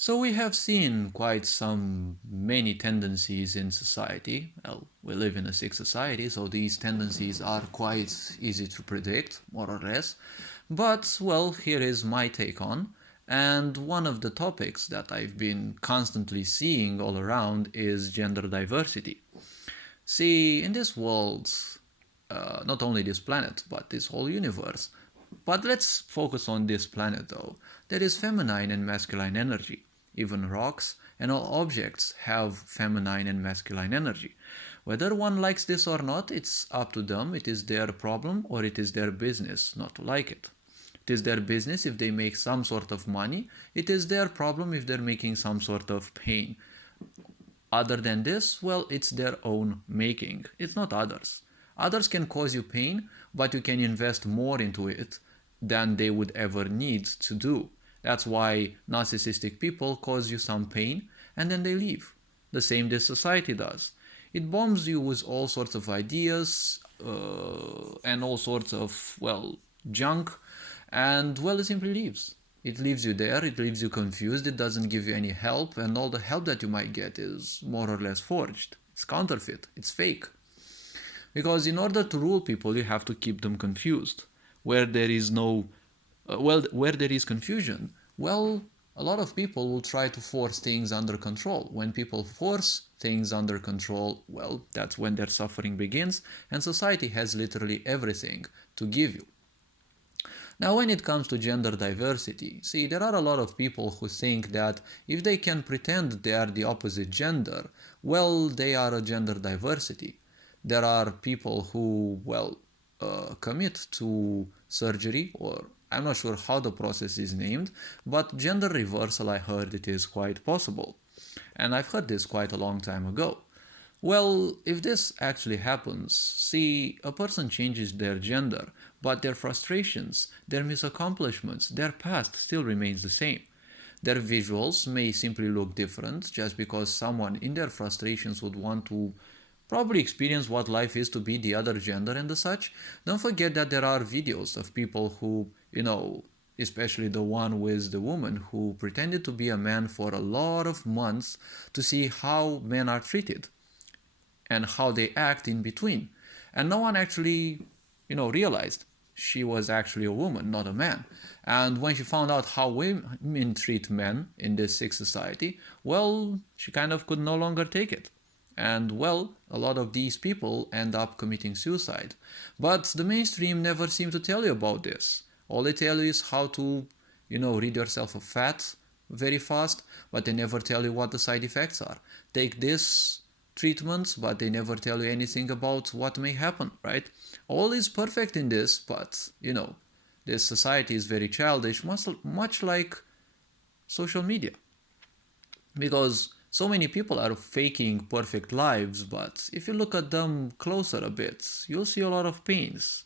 So we have seen quite some many tendencies in society. Well, we live in a sick society, so these tendencies are quite easy to predict, more or less. But, well, here is my take on. And one of the topics that I've been constantly seeing all around is gender diversity. See, in this world, not only this planet, but this whole universe. But let's focus on this planet though. There is feminine and masculine energy. Even rocks and all objects have feminine and masculine energy. Whether one likes this or not, it's up to them. It is their problem or it is their business not to like it. It is their business if they make some sort of money. It is their problem if they're making some sort of pain. Other than this, well, it's their own making. It's not others. Others can cause you pain, but you can invest more into it than they would ever need to do. That's why narcissistic people cause you some pain and then they leave. The same this society does. It bombs you with all sorts of ideas and all sorts of, well, junk, and, well, it simply leaves. It leaves you there, it leaves you confused, it doesn't give you any help, and all the help that you might get is more or less forged. It's counterfeit, it's fake. Because in order to rule people, you have to keep them confused. Where there is no, where there is confusion, well, a lot of people will try to force things under control. When people force things under control, well, that's when their suffering begins, and society has literally everything to give you. Now, when it comes to gender diversity, see, there are a lot of people who think that if they can pretend they are the opposite gender, well, they are a gender diversity. There are people who, well, commit to surgery, or I'm not sure how the process is named, but gender reversal, I heard it is quite possible. And I've heard this quite a long time ago. Well, if this actually happens, see, a person changes their gender, but their frustrations, their misaccomplishments, their past still remains the same. Their visuals may simply look different just because someone in their frustrations would want to probably experience what life is to be the other gender and the such. Don't forget that there are videos of people who, especially the one with the woman who pretended to be a man for a lot of months to see how men are treated and how they act in between. And no one actually, realized she was actually a woman, not a man. And when she found out how women treat men in this sick society, well, she kind of could no longer take it. And, well, a lot of these people end up committing suicide. But the mainstream never seem to tell you about this. All they tell you is how to, rid yourself of fat very fast, but they never tell you what the side effects are. Take this treatments, but they never tell you anything about what may happen, right? All is perfect in this, but, this society is very childish, much like social media. Because so many people are faking perfect lives, but if you look at them closer a bit, you'll see a lot of pains.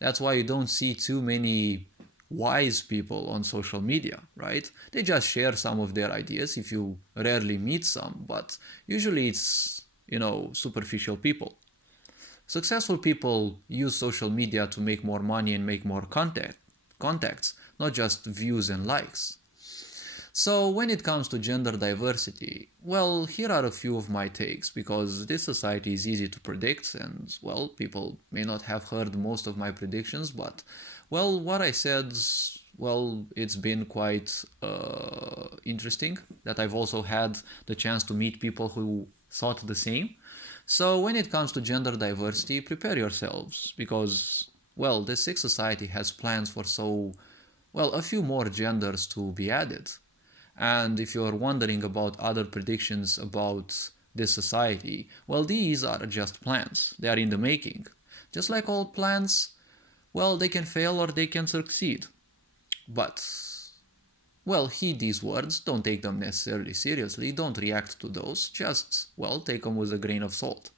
That's why you don't see too many wise people on social media, right? They just share some of their ideas if you rarely meet some, but usually it's, superficial people. Successful people use social media to make more money and make more contacts, not just views and likes. So when it comes to gender diversity, well, here are a few of my takes, because this society is easy to predict and, well, people may not have heard most of my predictions, but, well, what I said, well, it's been quite interesting that I've also had the chance to meet people who thought the same. So when it comes to gender diversity, prepare yourselves, because, well, the sick society has plans for a few more genders to be added. And if you're wondering about other predictions about this society, well, these are just plans. They are in the making. Just like all plans, well, they can fail or they can succeed. But, well, heed these words, don't take them necessarily seriously, don't react to those, just, well, take them with a grain of salt.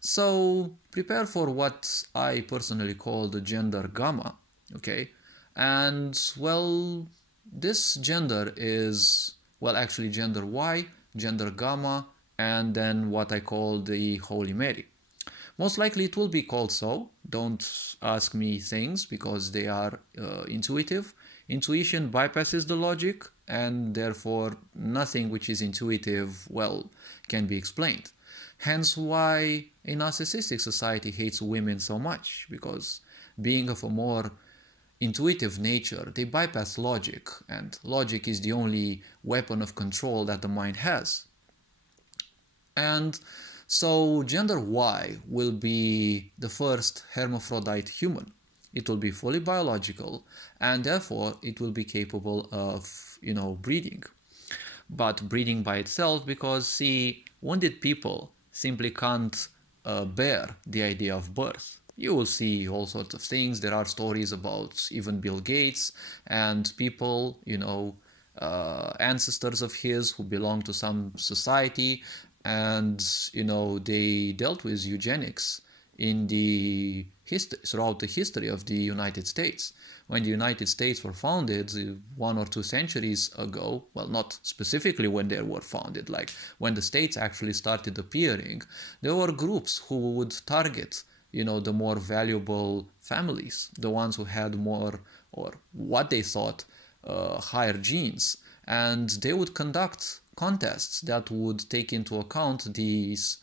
So, prepare for what I personally call the gender gamma, okay? And, well, this gender is, well, actually gender Y, gender gamma, and then what I call the Holy Mary. Most likely it will be called so. Don't ask me things because they are intuitive. Intuition bypasses the logic, and therefore nothing which is intuitive, well, can be explained. Hence why a narcissistic society hates women so much, because being of a more intuitive nature, they bypass logic, and logic is the only weapon of control that the mind has. And so gender Y will be the first hermaphrodite human. It will be fully biological, and therefore it will be capable of, breeding. But breeding by itself, because see, wounded people simply can't bear the idea of birth. You will see all sorts of things. There are stories about even Bill Gates and people, ancestors of his who belong to some society, and they dealt with eugenics in the throughout the history of the United States. When the United States were founded 1 or 2 centuries ago, well, not specifically when they were founded, like when the states actually started appearing, there were groups who would target, the more valuable families, the ones who had more, or what they thought, higher genes, and they would conduct contests that would take into account these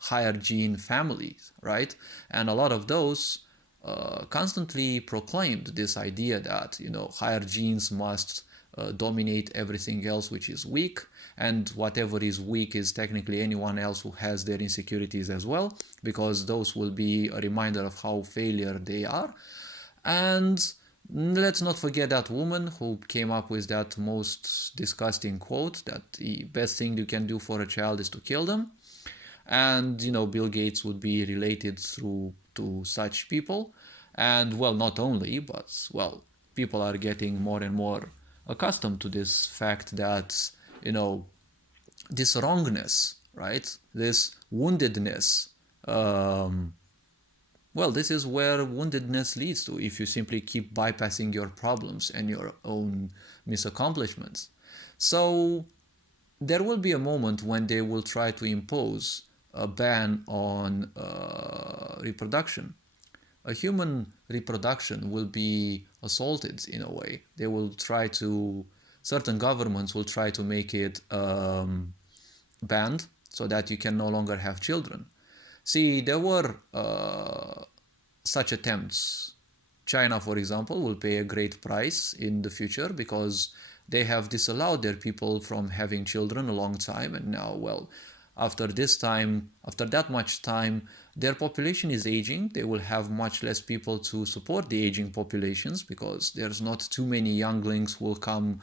higher gene families, right? And a lot of those constantly proclaimed this idea that higher genes must dominate everything else which is weak, and whatever is weak is technically anyone else who has their insecurities as well, because those will be a reminder of how failure they are. And let's not forget that woman who came up with that most disgusting quote that the best thing you can do for a child is to kill them. And Bill Gates would be related to such people. And well, not only, but well, people are getting more and more accustomed to this fact that this wrongness, right, this woundedness, well, this is where woundedness leads to if you simply keep bypassing your problems and your own misaccomplishments. So there will be a moment when they will try to impose a ban on reproduction. A human reproduction will be assaulted in a way. They will try to, certain governments will try to make it banned so that you can no longer have children. See, there were such attempts. China, for example, will pay a great price in the future because they have disallowed their people from having children a long time, and now, well, after that much time, their population is aging. They will have much less people to support the aging populations because there's not too many younglings who will come,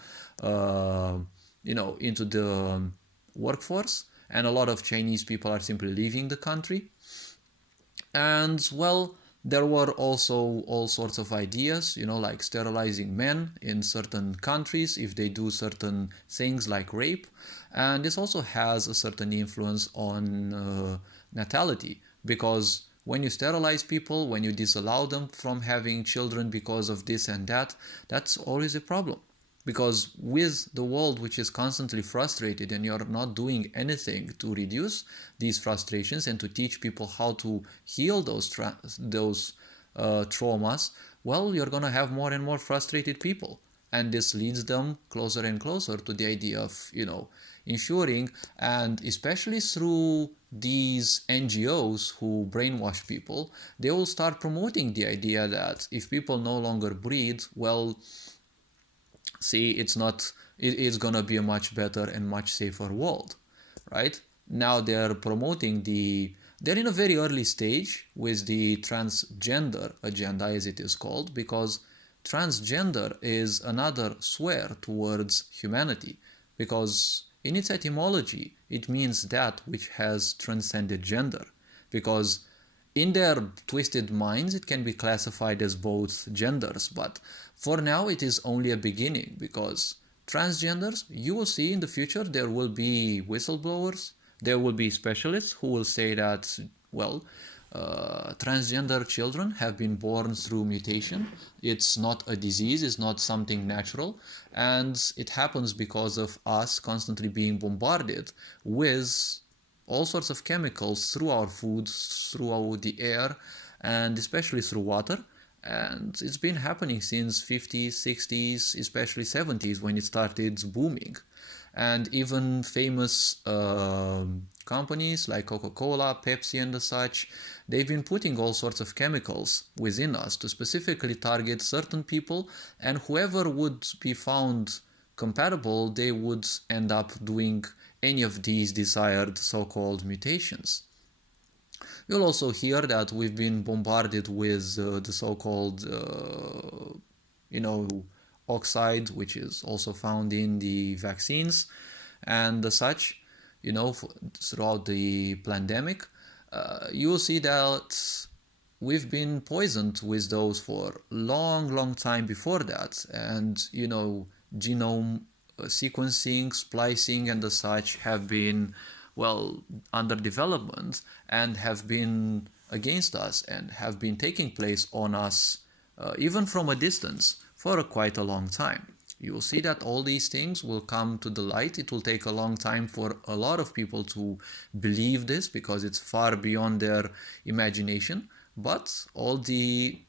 into the workforce, and a lot of Chinese people are simply leaving the country. And well, there were also all sorts of ideas, like sterilizing men in certain countries if they do certain things like rape. And this also has a certain influence on natality, because when you sterilize people, when you disallow them from having children because of this and that, that's always a problem. Because with the world which is constantly frustrated and you're not doing anything to reduce these frustrations and to teach people how to heal those traumas, well, you're going to have more and more frustrated people. And this leads them closer and closer to the idea of, ensuring, and especially through these NGOs who brainwash people, they will start promoting the idea that if people no longer breed, well, see, it's gonna be a much better and much safer world, right? Now they're promoting they're in a very early stage with the transgender agenda, as it is called, because transgender is another swear towards humanity, because in its etymology, it means that which has transcended gender, because in their twisted minds, it can be classified as both genders, but for now, it is only a beginning, because transgenders, you will see in the future, there will be whistleblowers, there will be specialists who will say that, well, transgender children have been born through mutation. It's not a disease, it's not something natural, and it happens because of us constantly being bombarded with all sorts of chemicals through our foods, through the air, and especially through water. And it's been happening since 50s, 60s, especially 70s when it started booming. And even famous companies like Coca-Cola, Pepsi and the such, they've been putting all sorts of chemicals within us to specifically target certain people, and whoever would be found compatible, they would end up doing any of these desired so-called mutations. You'll also hear that we've been bombarded with the so-called, you know, oxide, which is also found in the vaccines and the such, throughout the pandemic. You'll see that we've been poisoned with those for long, long time before that. And, genome sequencing, splicing, and the such have been, well, under development and have been against us and have been taking place on us, even from a distance, for quite a long time. You will see that all these things will come to the light. It will take a long time for a lot of people to believe this because it's far beyond their imagination. But all the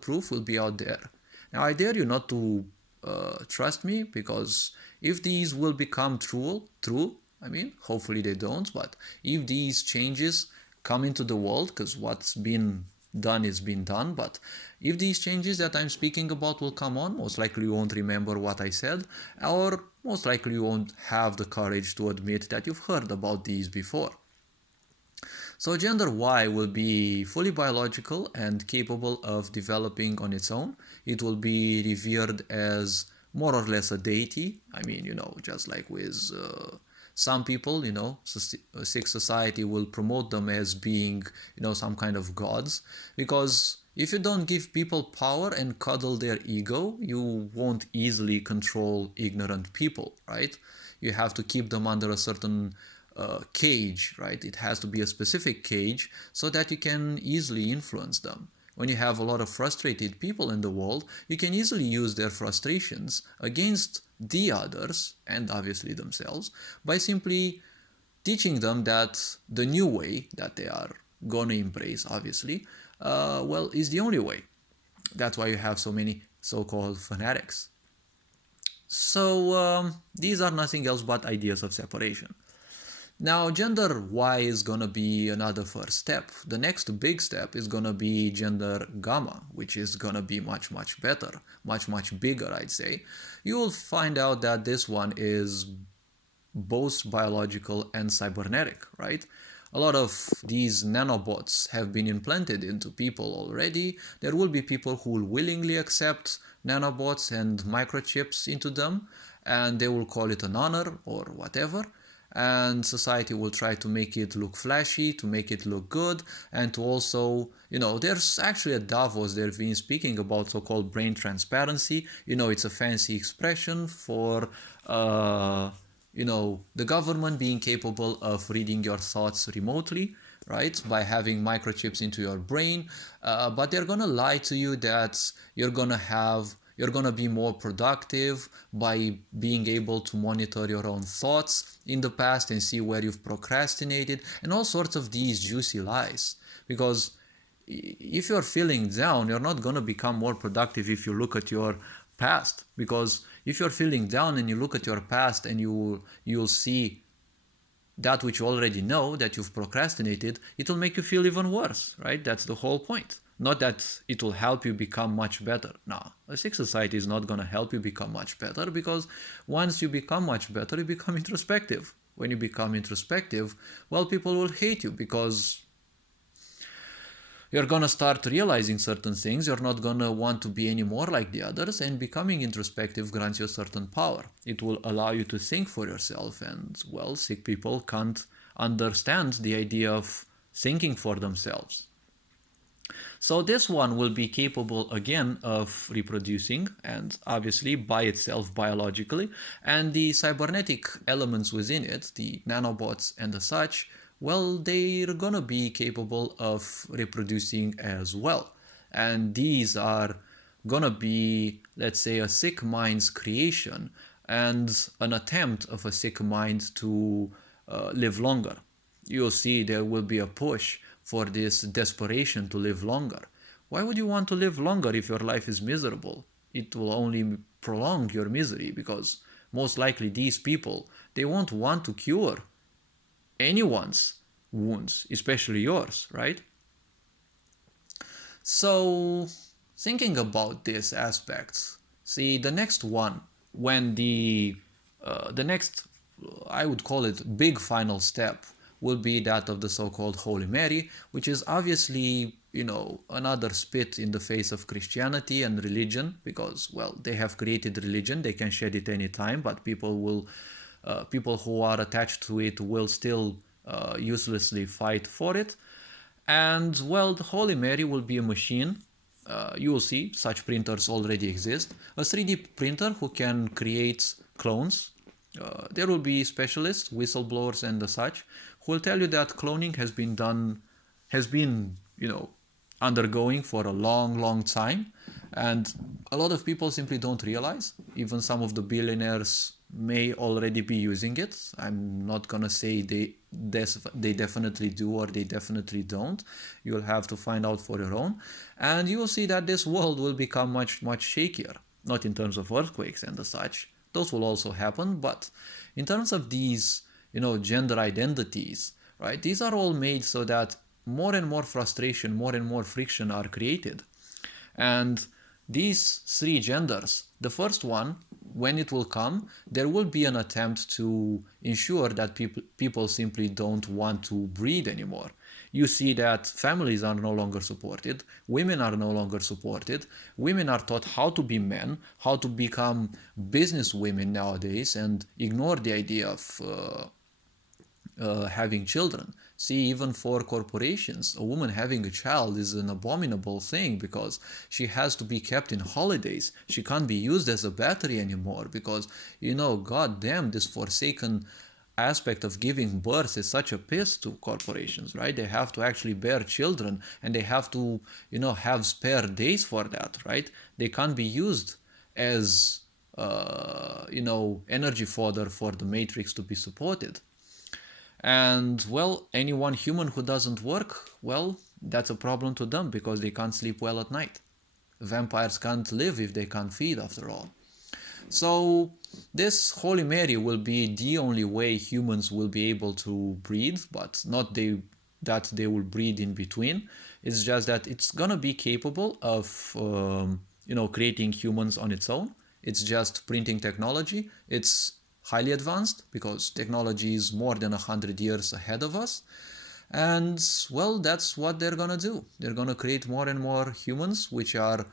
proof will be out there. Now I dare you not to trust me, because if these will become true, I mean, hopefully they don't, but if these changes come into the world, because what's been done is been done, but if these changes that I'm speaking about will come on, most likely you won't remember what I said, or most likely you won't have the courage to admit that you've heard about these before. So gender Y will be fully biological and capable of developing on its own. It will be revered as more or less a deity. I mean, just like with some people, Sikh society will promote them as being, some kind of gods. Because if you don't give people power and cuddle their ego, you won't easily control ignorant people, right? You have to keep them under a certain cage, right? It has to be a specific cage so that you can easily influence them. When you have a lot of frustrated people in the world, you can easily use their frustrations against the others and obviously themselves by simply teaching them that the new way that they are going to embrace, obviously, is the only way. That's why you have so many so-called fanatics. So these are nothing else but ideas of separation. Now, gender Y is gonna be another first step. The next big step is gonna be gender gamma, which is gonna be much, much better, much, much bigger, I'd say. You will find out that this one is both biological and cybernetic, right? A lot of these nanobots have been implanted into people already. There will be people who will willingly accept nanobots and microchips into them, and they will call it an honor or whatever. And society will try to make it look flashy, to make it look good, and to also, there's actually a Davos they've been speaking about so-called brain transparency. It's a fancy expression for, the government being capable of reading your thoughts remotely, right, by having microchips into your brain, but they're gonna lie to you that you're gonna be more productive by being able to monitor your own thoughts in the past and see where you've procrastinated, and all sorts of these juicy lies. Because if you're feeling down, you're not gonna become more productive if you look at your past. Because if you're feeling down and you look at your past and you'll see that which you already know, that you've procrastinated, it will make you feel even worse, right? That's the whole point. Not that it will help you become much better. No, a Sikh society is not going to help you become much better, because once you become much better, you become introspective. When you become introspective, well, people will hate you because you're going to start realizing certain things. You're not going to want to be any more like the others, and becoming introspective grants you a certain power. It will allow you to think for yourself, and, well, Sikh people can't understand the idea of thinking for themselves. So this one will be capable again of reproducing, and obviously by itself biologically, and the cybernetic elements within it, the nanobots and the such, well, they're gonna be capable of reproducing as well. And these are gonna be, let's say, a Sikh mind's creation and an attempt of a Sikh mind to live longer. You'll see there will be a push for this desperation to live longer. Why would you want to live longer if your life is miserable? It will only prolong your misery, because most likely these people, they won't want to cure anyone's wounds, especially yours, right? So, thinking about these aspects, see the next one, when the next, I would call it big final step, will be that of the so-called Holy Mary, which is obviously, another spit in the face of Christianity and religion, because, well, they have created religion, they can shed it any time, but people who are attached to it will still uselessly fight for it. And, well, the Holy Mary will be a machine. You will see such printers already exist. A 3D printer who can create clones. There will be specialists, whistleblowers and the such, who will tell you that cloning has been, undergoing for a long, long time. And a lot of people simply don't realize. Even some of the billionaires may already be using it. I'm not gonna say they definitely do or they definitely don't. You'll have to find out for your own, and you will see that this world will become much, much shakier. Not in terms of earthquakes and the such; those will also happen, but in terms of these, gender identities, right? These are all made so that more and more frustration, more and more friction are created, and these three genders, the first one, when it will come, there will be an attempt to ensure that people simply don't want to breed anymore. You see that families are no longer supported, women are no longer supported, women are taught how to be men, how to become business women nowadays, and ignore the idea of having children. See, even for corporations, a woman having a child is an abominable thing, because she has to be kept in holidays. She can't be used as a battery anymore, because, god damn, this forsaken aspect of giving birth is such a piss to corporations, right? They have to actually bear children, and they have to, have spare days for that, right? They can't be used as, energy fodder for the matrix to be supported. And, well, anyone human who doesn't work, well, that's a problem to them, because they can't sleep well at night. Vampires can't live if they can't feed, after all. So this Holy Mary will be the only way humans will be able to breed, but not that they will breed in between. It's just that it's gonna be capable of creating humans on its own. It's just printing technology. It's highly advanced, because technology is more than 100 years ahead of us. And, well, that's what they're gonna do. They're gonna create more and more humans which are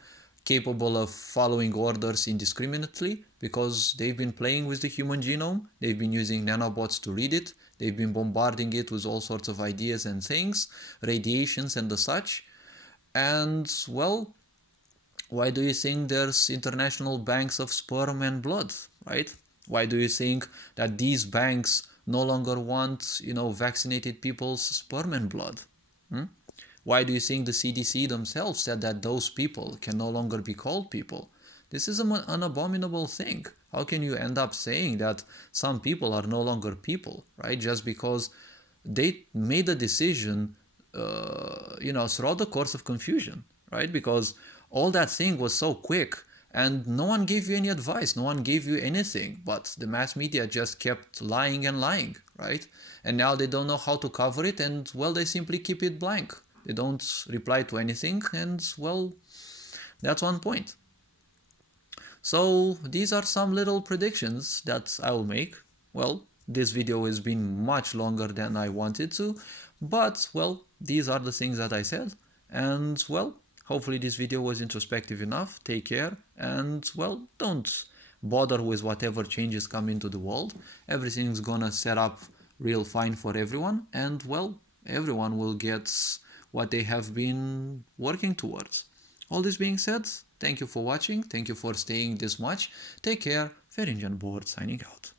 capable of following orders indiscriminately, because they've been playing with the human genome, they've been using nanobots to read it, they've been bombarding it with all sorts of ideas and things, radiations and the such. And, well, why do you think there's international banks of sperm and blood, right? Why do you think that these banks no longer want, vaccinated people's sperm and blood? Why do you think the CDC themselves said that those people can no longer be called people? This is an abominable thing. How can you end up saying that some people are no longer people, right? Just because they made a decision, throughout the course of confusion, right? Because all that thing was so quick, and no one gave you any advice, no one gave you anything, but the mass media just kept lying and lying, right? And now they don't know how to cover it, and, well, they simply keep it blank. They don't reply to anything, and, well, that's one point. So these are some little predictions that I will make. Well, this video has been much longer than I wanted to, but, well, these are the things that I said, and, well, hopefully this video was introspective enough. Take care, and, well, don't bother with whatever changes come into the world. Everything's gonna set up real fine for everyone, and, well, everyone will get what they have been working towards. All this being said, thank you for watching, thank you for staying this much. Take care, Ferinjan Board signing out.